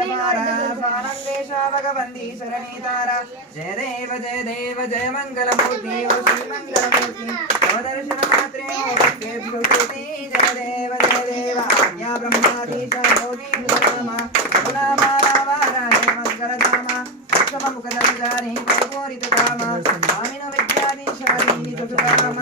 దక్షిత సుకుమార జయ దేవ జయ దేవ జయ మంగళమూర్తి ఓ శ్రీ మంగళమూర్తి అవదర్శన మాత్రే ఓ భక్తే జయ దేవ జయ దేవ ఆజ్ఞా బ్రహ్మాధీశ యోగి రామ రామ రామ రామ కామ స్వామిన విద్యాధీశాదీని తుకామ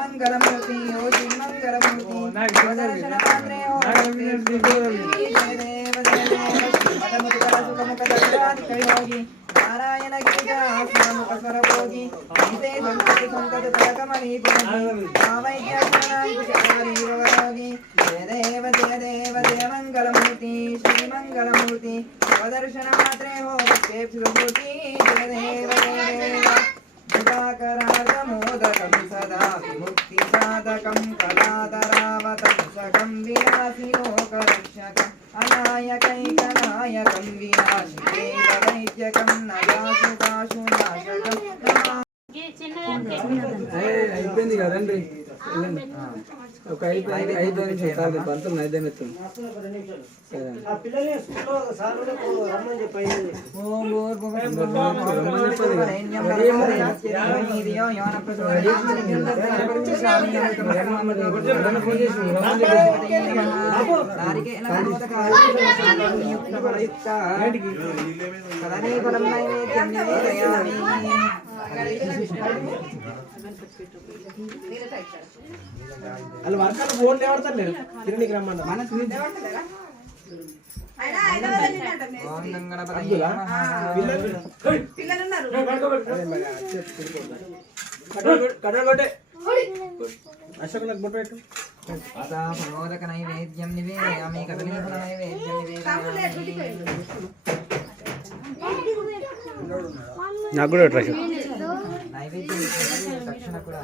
మంగళమూర్తి ఓ మంగళమూర్తి అవదర్శన మాత్రే ఓ భక్తే జయ దేవ దేవ నారాయణ గిరిజాముఖ గీతే సంతతి సంతతి తలకమణి పుణి స్వదర్శన మాత్రే హో దేవ జయ దేవ సుధాకరాగమోదకం సదా విముక్తి సాధకం కళాధరావతం సగం విలాసి లోకరక్షకం అనాయకైకనాయకం వినాశి వైద్యకం నయాసు కాశు నాశకం అయిపోయింది కదండి. ఒక ఐదు ఐదు నిమిషాలు చాలు పంతులు ఐదు సరే వాళ్ళు వర్కర్లు ఫోన్ లేవడతారు తిరిగి రమ్మన్నా కడలు కొట్టే అశోకులకు బొట్టు పెట్టు. ప్రమోదక నైవేద్యం నివేదయామి కదలీఫల నైవేద్యం నివేదయామి. నాకు కూడా నైవేద్యం ತಕ್ಷಣ ಕೂಡ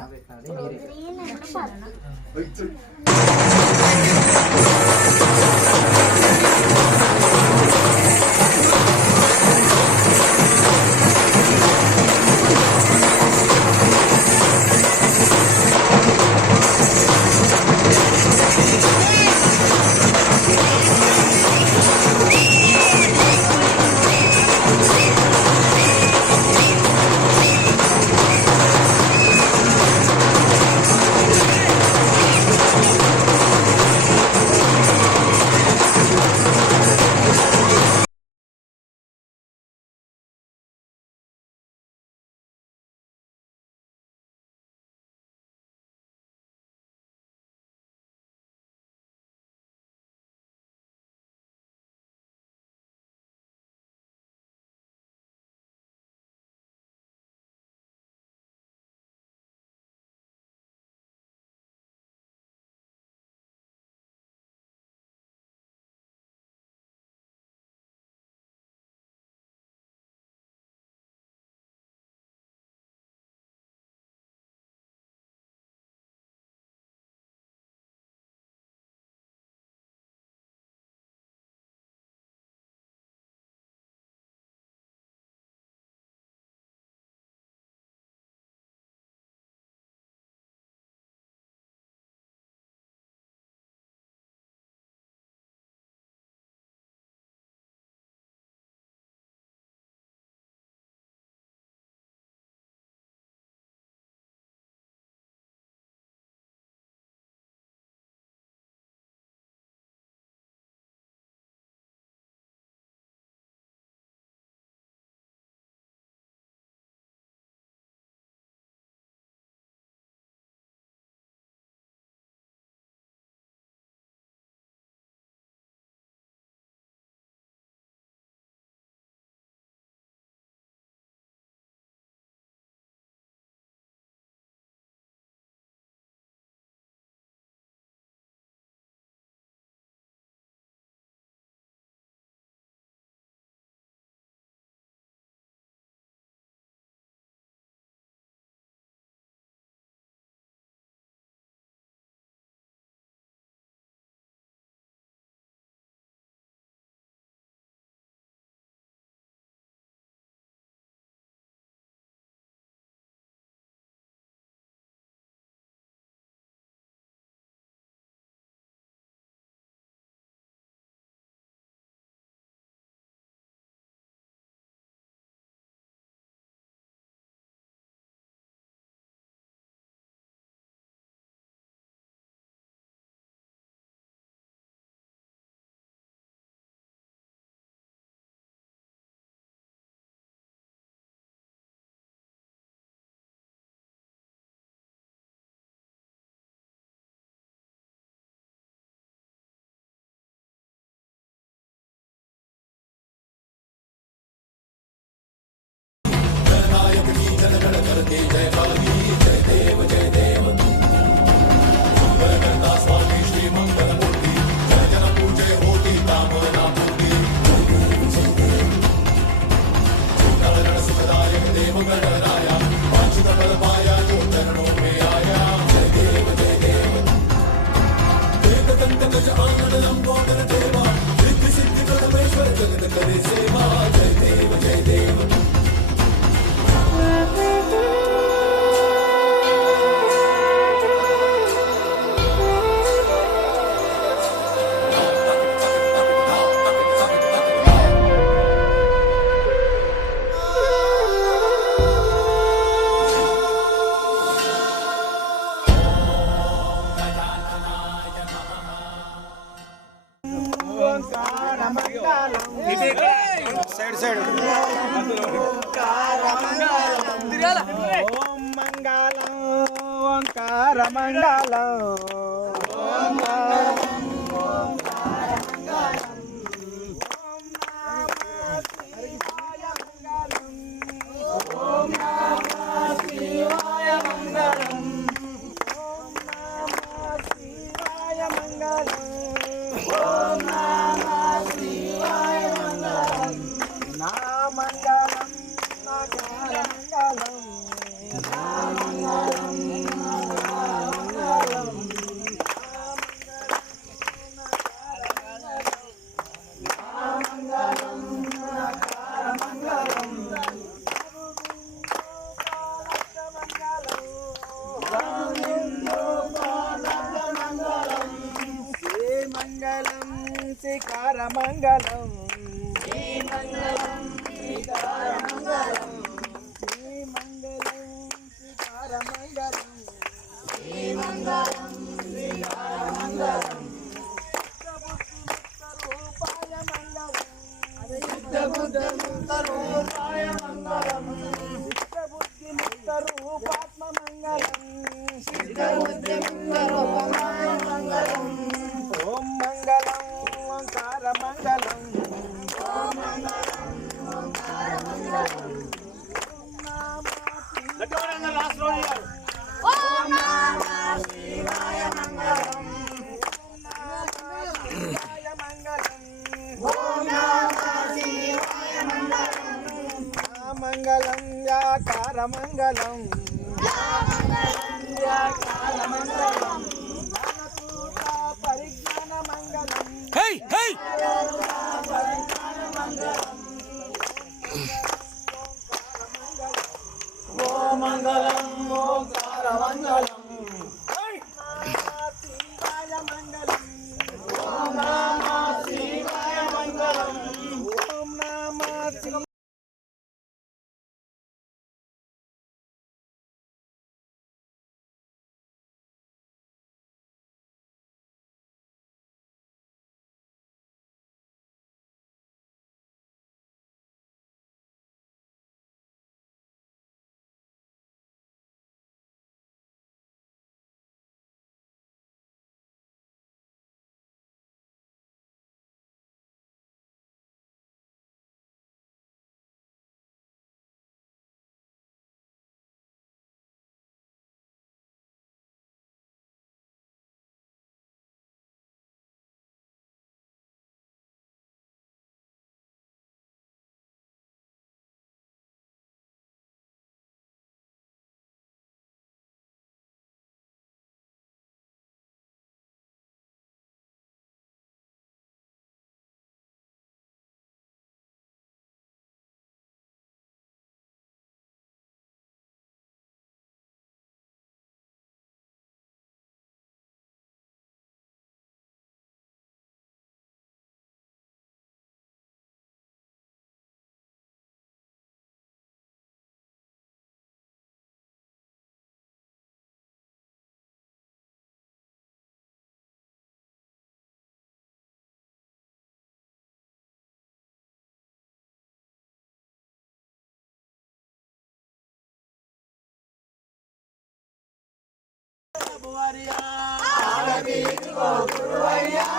ఓం మంగళం ఓంకార మంగళం. Raya వ్యాకారమంగళం పరిజ్ఞాన మంగళం ఓ మంగళం ఓ కారమంగళం Oh,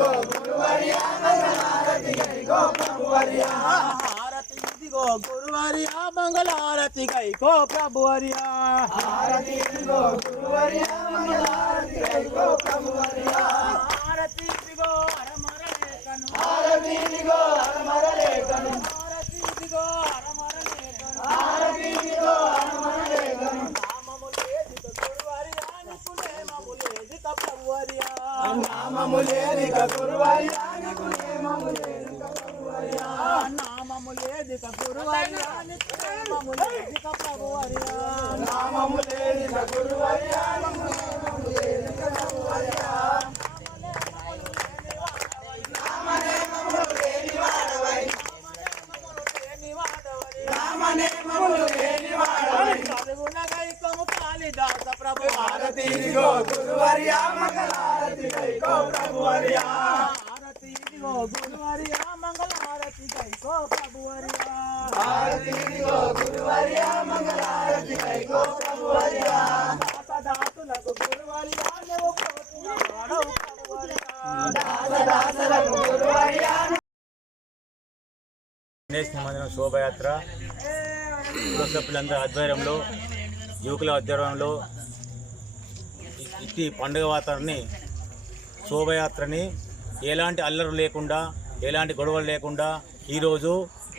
ఇదిగో గురువరియా హారతి ఇదిగో ప్రభువరియా హారతి ఇదిగో గురువరియా మంగళారతి గైకో ప్రభువరియా హారతి ఇదిగో గురువరియా మంగళారతి ప్రభువరియా హారతి ఇదిగో అరమర లేఖను. హారతి ఇదిగో అరమర లేఖను. హారతి ఇదిగో అరమర లేఖను. హారతి ఇదిగో అరమర లేఖను నామము లేదిత గురువరియా నీకు నేమము లేదిత ప్రభువరియా నామము లేదిత గురువరియా నీకు నేమము లేదిత ప్రభువరియా నామము లేదిత గురువరియా నీకు నేమము లేదిత ప్రభువరియా ప్రభు హారతి ఇదిగో గురువర్యా మంగళారతి గైకో ప్రభువర్యా హారతి ఇదిగో గురువర్యా మంగళారతి గైకో ప్రభువర్యా హారతి ఇదిగో గురువర్యా మంగళారతి దాసదాసులకు నువ్వు దాసదాసులకు గణేష్ నిమజ్జనం శోభయాత్ర. కుల సభ్యులందరి ఆధ్వర్యంలో యువకుల ఆధ్వర్యంలో ఇ- ఇట్టి పండుగ వాతావరణాన్ని శోభయాత్రని ఎలాంటి అల్లరు లేకుండా ఎలాంటి గొడవలు లేకుండా ఈరోజు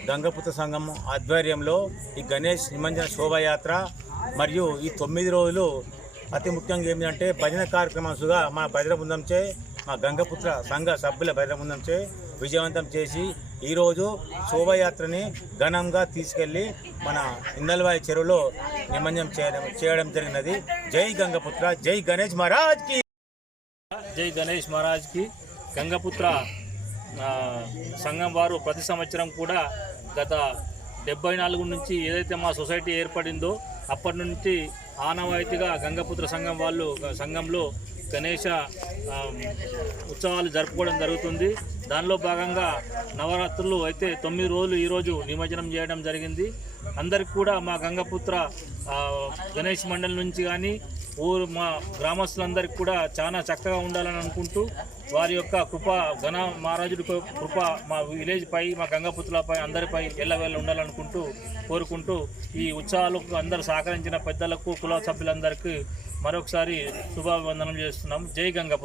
గంగపుత్ర సంఘం ఆధ్వర్యంలో ఈ గణేష్ నిమజ్జన శోభయాత్ర మరియు ఈ తొమ్మిది రోజులు అతి ముఖ్యంగా ఏంటంటే భజన కార్యక్రమాలుగా మా భజన బృందంచే మా గంగపుత్ర సంఘ సభ్యుల భజన బృందంచే విజయవంతం చేసి ఈరోజు శోభయాత్రని ఘనంగా తీసుకెళ్ళి మన ఇందల్వాయి చెరువులో నిమజ్జనం చేయడం చేయడం జరిగినది. జై గంగపుత్ర జై గణేష్ మహారాజ్కి! జై గణేష్ మహారాజ్కి గంగపుత్ర సంఘం వారు ప్రతి సంవత్సరం కూడా గత డెబ్బై నాలుగు నుంచి ఏదైతే మా సొసైటీ ఏర్పడిందో అప్పటి నుంచి ఆనవాయితీగా గంగపుత్ర సంఘం వాళ్ళు సంఘంలో గణేష ఉత్సవాలు జరుపుకోవడం జరుగుతుంది. దానిలో భాగంగా నవరాత్రులు అయితే తొమ్మిది రోజులు ఈరోజు నిమజ్జనం చేయడం జరిగింది. అందరికి కూడా మా గంగపుత్ర గణేష్ మండలి నుంచి కానీ ఊరు మా గ్రామస్తులందరికీ కూడా చాలా చక్కగా ఉండాలని అనుకుంటూ వారి యొక్క కృప ఘన మహారాజుడి కృప మా విలేజ్ పై మా గంగపుత్రులపై అందరిపై ఎల్లవేళ ఉండాలనుకుంటూ కోరుకుంటూ ఈ ఉత్సవాలకు అందరూ సహకరించిన పెద్దలకు కుల సభ్యులందరికీ మరొకసారి శుభాభివందనం చేస్తున్నాం. జై గంగపు